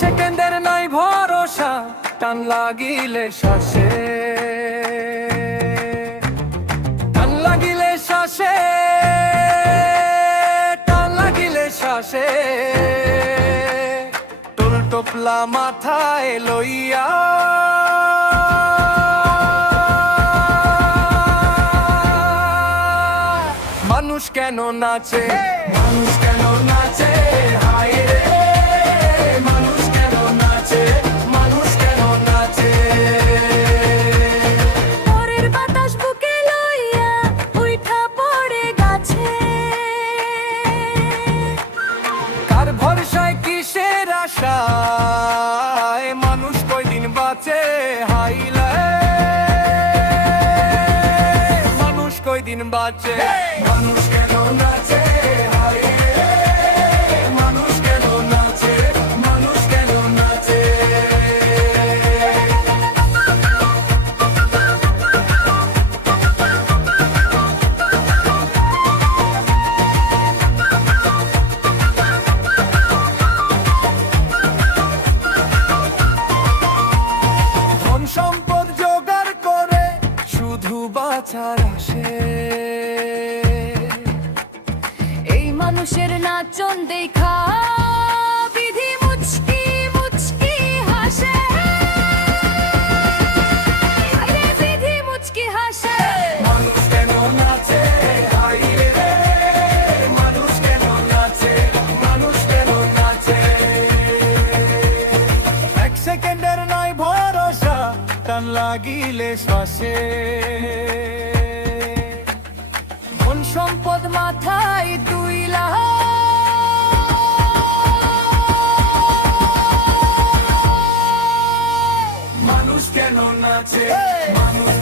সেকেন্ডের নাই ভরসা, টান লাগিলে শ্বাসে, টান লাগিলে শ্বাসে, টান লাগিলে শ্বাসে, টোল টোপলা মাথায় লইয়া মানুষ কেন নাচে, মানুষ কেন নাচে, হায় রে মানুষ কেন নাচে, মানুষ কেন নাচে। পরের বাতাস বুকে লইয়া উইঠা পড়ে গাছে, কার ভরসায় কিসের আশায় মানুষ কয়দিন বাঁচে, হাইলে মানুষ কয়দিন বাঁচে, মানুষ কেন নাচে, হায় রে মানুষ কেন নাচে, মানুষ কেন নাচে। ধন সম্পদ জোগাড় করে শুধু বাঁচার আসে, এই মানুষের নাচন দেখা বিধি মুচকি মুচকি হাসে, আরে বিধি মুচকি হাসে। মানুষ কেন নাচে, হায় রে মানুষ কেন নাচে, মানুষ কেন নাচে। এক সেকেন্ডের নয় ভরসা, টান লাগিলে শ্বাসে, ধন সম্পদ মাথায় তুইলা মানুষ কেন নাচে, মানুষ